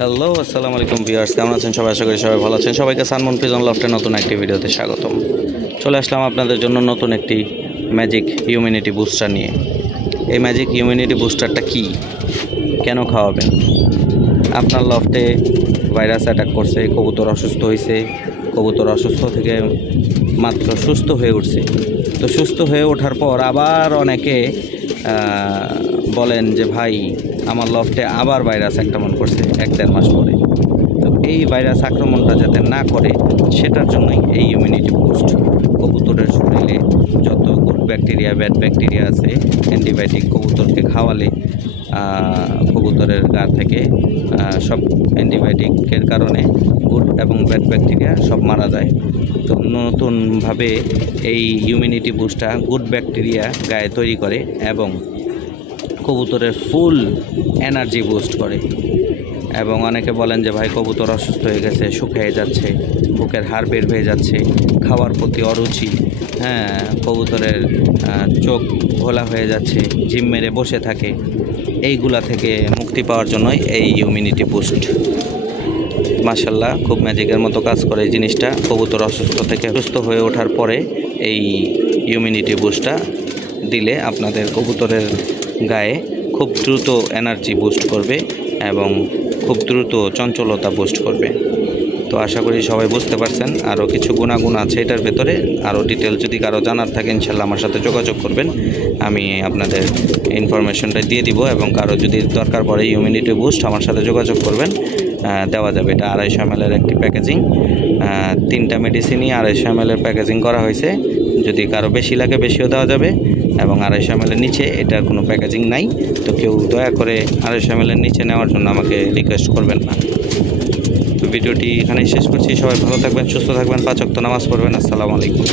Hello, আসসালামু আলাইকুম viewers, কেমন আছেন সবাই? আশা করি সবাই ভালো আছেন। সবাইকে সানমুন প্রিজন লফটের নতুন একটি ভিডিওতে স্বাগতম। চলে আসলাম আপনাদের জন্য নতুন একটি ম্যাজিক ইমিউনিটি বুস্টার নিয়ে। এই ম্যাজিক ইমিউনিটি বুস্টারটা কি, কেন খাওয়াবেন? আপনার লফটে ভাইরাস অ্যাটাক করছে, কবুতর অসুস্থ হয়েছে, কবুতর অসুস্থ থেকে মাত্র সুস্থ হয়ে উঠছে। তো সুস্থ হয়ে ওঠার পর আবার অনেকে বলেন যে ভাই, আমার লফটে আবার ভাইরাস আক্রমণ করছে 1-1.5 মাস পরে। তো এই ভাইরাস আক্রমণটা যাতে না করে সেটার জন্যই এই ইমিউনিটি বুস্ট। কবুতরের শরীরে যত গুড ব্যাকটেরিয়া ব্যাড ব্যাকটেরিয়া আছে, অ্যান্টিবায়োটিক কবুতরকে খাওয়ালে কবুতরের গা থেকে সব অ্যান্টিবায়োটিকের কারণে গুড এবং ব্যাড ব্যাকটেরিয়া সব মারা যায়। তো নতুনভাবে এই ইমিউনিটি বুস্টটা গুড ব্যাকটেরিয়া গায়ে তৈরি করে এবং কবুতরের ফুল এনার্জি বুস্ট করে। এবং অনেকে বলেন যে ভাই, কবুতর অসুস্থ হয়ে গেছে, শুকিয়ে যাচ্ছে, বুকের হাড় বের হয়ে যাচ্ছে, খাওয়ার প্রতি অরুচি, কবুতরের চোখ ঘোলা হয়ে যাচ্ছে, ঝিম মেরে বসে থাকে, এইগুলা থেকে মুক্তি পাওয়ার জন্যই এই ইমিউনিটি বুস্ট। মাশাল্লাহ, খুব ম্যাজিকের মতো কাজ করে এই জিনিসটা। কবুতর অসুস্থ থেকে সুস্থ হয়ে ওঠার পরে এই ইমিউনিটি বুস্টটা দিলে আপনাদের কবুতরের গায়ে খুব দ্রুত এনার্জি বুস্ট করবে এবং খুব দ্রুত চঞ্চলতা বুস্ট করবে। তো আশা করি সবাই বুঝতে পারছেন। আরও কিছু গুণাগুণ আছে এটার ভেতরে, আরও ডিটেল যদি কারো জানার থাকে ইনশাল্লাহ আমার সাথে যোগাযোগ করবেন, আমি আপনাদের ইনফরমেশনটা দিয়ে দিব। এবং কারো যদি দরকার পড়ে ইমিউনিটি বুস্ট, আমার সাথে যোগাযোগ করবেন, দেওয়া যাবে। এটা 250 ml একটি প্যাকেজিং, 3টা মেডিসিনই 250 ml প্যাকেজিং করা হয়েছে। যদি কারো বেশি লাগে বেশিও দেওয়া যাবে। এবং 250 ml নিচে এটার কোনো প্যাকেজিং নাই। তো কেউ দয়া করে 250 ml নিচে নেওয়ার জন্য আমাকে রিকোয়েস্ট করবেন না। তো ভিডিওটি এখানেই শেষ করছি। সবাই ভালো থাকবেন, সুস্থ থাকবেন, 5 ওয়াক্ত নামাজ পড়বেন। আসসালামু আলাইকুম।